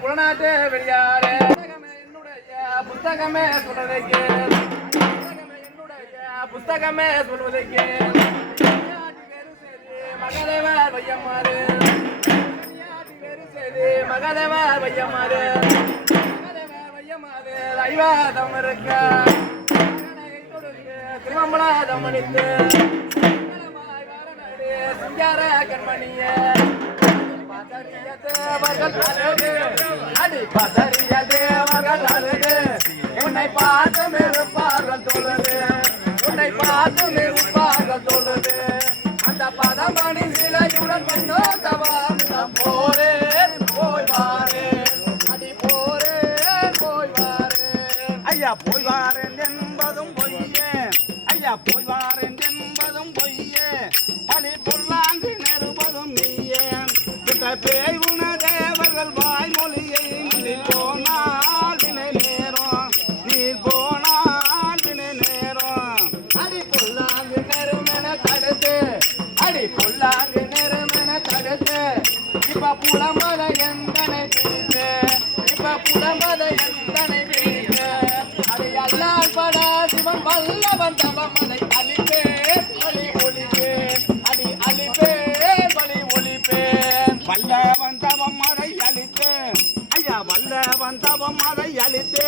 புலநாட்டு வெளியாரே என்னுடைய புத்தகமே சொல்வதற்கு புத்தகமே சொல்வதற்கு மகதேவர் வையம்மாறு மகதேவர் வையம்மாறு ஐவாதம் இருக்க திருமம்பலாதம் அளித்து சிங்கார கண்மணிய அடி பதறிய தேவர்கள் அழுது உன்னை பார்த்து இருப்பார்கள் தொழுது உன்னை பார்த்து இருப்பார்கள் தொழுது அந்த பதமணி சிலையுடன் தவாம் போரே போய் வாரே அடி போரே போய் வாரே ஐயா போய் வாரேன் என்பதும் பொய்யே ஐயா போய் வாரேன் என்பதும் பொய்யே பழி பொல்லாங்கு நெருபதும் நீயே பேய் உண தேவர்கள் வாய்மொழியை நீ போனால் வினை நேரம் நீ போனால் வினை நேரம் அடி பொல்லாங்கு நெருமென தடுத்து அடி பொல்லாங்கு நெருமென தடுத்து இப்ப புலமத எந்தனை பிடித்து இப்ப புலமத எந்தனை பிடித்து அதை அல்லால் படா சிவன் வல்லவன் தவம் அதை அழிப்பே பலி ஒளிப்பே அடி அழிப்பே பலி ஒளிப்பே வல்லவன் தவம் அதை அழித்து ஐயா வல்லவன் தவம் அதை அழித்து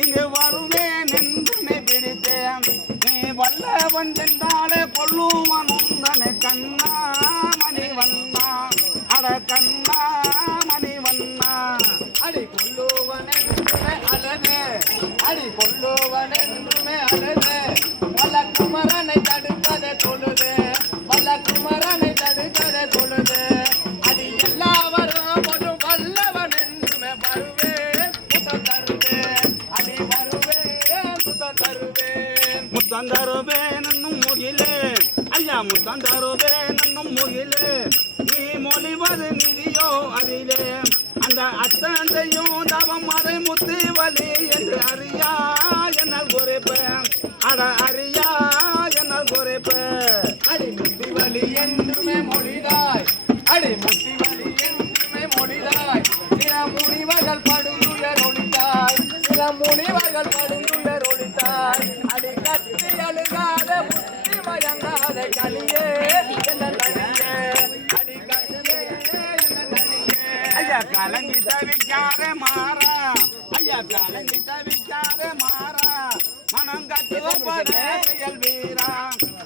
இங்கு வருவேன் என்று பிடித்தேன் நீ வல்லவன் என்றாலே கொள்ளுவன் உந்தனை கண்ணா மணி வண்ணா அட கண்ணா மணி வண்ணா அடி கொள்ளுவன் என்றுமே அழகு அடி கொள்ளுவன் என்றுமே அழகு வல்ல குமரனை தடுக்கதை தொழுது வல்ல குமரனை தடுக்கதை தொழுது அடி எல்லாவரும் ஒரு வல்லவன் என்றுமே வருவேன் முத்தம் தருவேன் அடி வருவேன் முத்தம் தருவேன் முத்தம் தருவேன் என்னும் முகிலே ஐயா முத்தம் தருவேன் என்னும் முகிலே நீ மொழிவது நிதியோ அதிலே அந்த அத்தந்தையும் தவம் மறை முத்து வலி என்று அறியா என்னால் குறைப்பேன் அட அறியா என்னால் குறைப்பேன் அடி முத்தி வலி என்றுமே மொழிதாய் அடி முத்தி வலி என்றுமே மொழிதாய் சில முனிவர்கள் படுந்துயர் ஒளித்தாய் சில முனிவர்கள் படுந்துயர் ஒளித்தாய் அடி கத்தி அழுகாத புத்தி மயங்காத கலியே என்ன தனியே அடி கத்தியே என்ன தனியே ஐயா கலங்கி தவிக்காத மாறா ஐயா கலங்கி தவிக்காத மாறா மனம் கட்டுவப்பட செயல் வீரா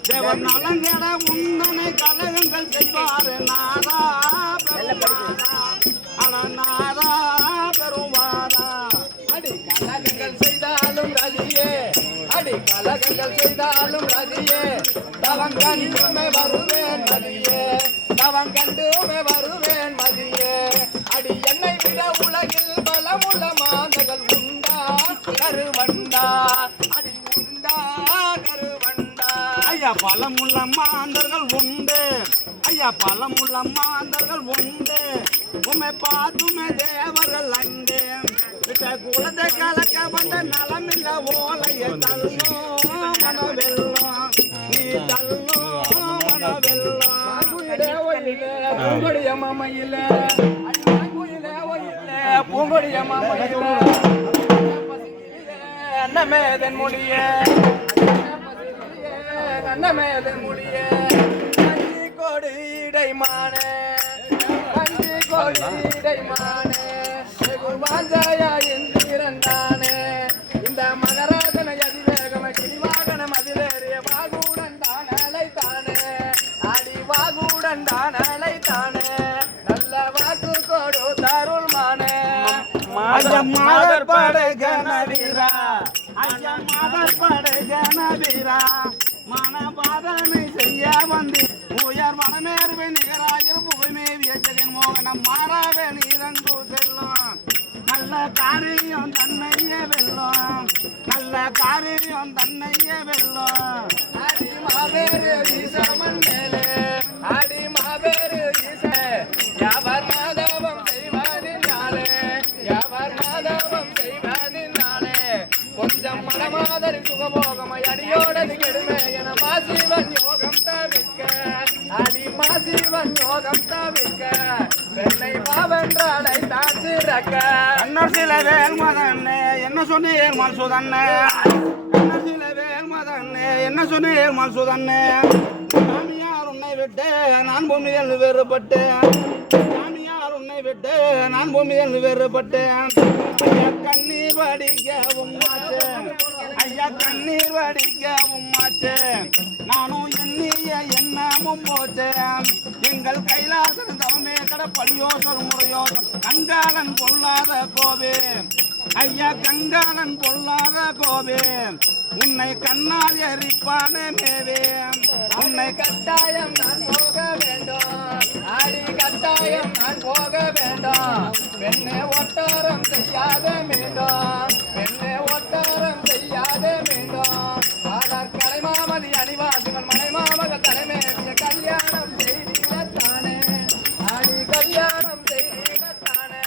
தேவன் நலங்கட உன்னனை கலகங்கள் செய்வாரு நாதா பெருமாறா அட நாதா பெருமாறா அடி கலகங்கள் செய்தாலும் ரதியே அடி கலகங்கள் செய்தாலும் ரதியே தவம் கண்டுமே வருவேன் மதியே தவம் கண்டுமே வருவேன் மதியே அடி என்னை விட உலகில் பலமுள்ள மாந்தர்கள் உண்டா கருவண்டா அடி உண்டா கருவண்டா ஐயா பலமுள்ள மாந்தர்கள் உண்டு ஐயா பலமுள்ள மாந்தர்கள் உண்டு உண்மை பார்த்துமே தேவர்கள் அண்டு குலத்தை கலக்க வந்த நலமில்ல ஓலைய தள்ளும் மனவெல்லம் நீ தள்ளும் மனவெல்லம் பூங்கொடிய மாமையில பூங்கொடிய மாமையில அன்னமேதன் மொழிய அன்னமேதன் மொழிய கஞ்சி கொடி இடைமானே கஞ்சி கொடி இடைமானே வாஞ்சாயா எந்திரந்தானே இந்த மகராஜனை அதிவேகம கிளிவாகனம் அதிலேறிய வாகுடன் தான் அலைத்தானே அடி வாகுடன் தான் அலைத்தானே நல்ல வாக்கு கொடு தருள்மானே மாதர் படை கணவீரா ஐயா மாதர் படை கணவீரா மனபாதனை செய்ய வந்து உயர் மனமேர்வை நிகராயிரம் புகழ்மேவிய ஜெகன் மோகனம் மாறாவே நீரங்கு செல்லும் நல்ல காரியம் தன்னையே வெல்லும் நல்ல காரியம் தன்னையே வெல்லும் அடி மாபேரு ஈசமன் மேலே அடி மாபேரு ஈச யாவர் மாதவம் செய்வதினாலே யாவர் மாதவம் செய்வதினாலே கொஞ்சம் மனமாதரி சுகபோகமை அடியோடது கெடுமே என மாசிவன் யோகம் தவிர்க்க அடி மாசிவன் யோகம் தவிர்க்க பெண்ணை பாவென்றாடை தான் சிறக்க கண்ணர் சில வேல் மதன்னே என்ன சொன்னீர் மல்சுதன்னே கண்ணர் சில வேல் மதன்னே என்ன சொன்னீர் மல்சுதன்னே சாமியார் உன்னை விட்டு நான் பூமியில் வேறுபட்டேன் சாமியார் உன்னை விட்டு நான் பூமியில் வேறுபட்டேன் ஐயா கண்ணீர் வடிக்கவும் மாட்டேன் ஐயா கண்ணீர் வடிக்கவும் மாட்டேன் நானும் எண்ணிய எண்ணமும் போச்சேன் எங்கள் கைலாசன் தவமே கடப்படியோசர் முறையோசர் கங்காளன் பொல்லாத கோவே ஐயா கங்காளன் பொல்லாத கோவே உன்னை கண்ணால் எரிப்பானே மேவே உன்னை கட்டாயம் நான் போக வேண்டும் ஆடி கட்டாயம் நான் போக வேண்டும் பெண்ணே ஒட்டாரம் செய்யாத மீண்டும் பெண்ணே ஒட்டாரம் செய்யாத மீண்டும் பாலர் கலைமாமதி அணிவாசிகள் மலைமாமகள் தலைமைய கல்யாணம் செய்திடத்தானே ஆடி கல்யாணம் செய்திடத்தானே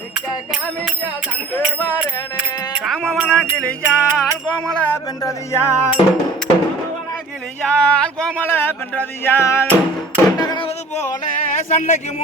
மிக்க காமியா தந்து வரேனே காமவன கிளியால் கோமல பென்றதியால் காமவன கிளியால் கோமல பென்றதியால் கண்டகனவது போல சண்டைக்கு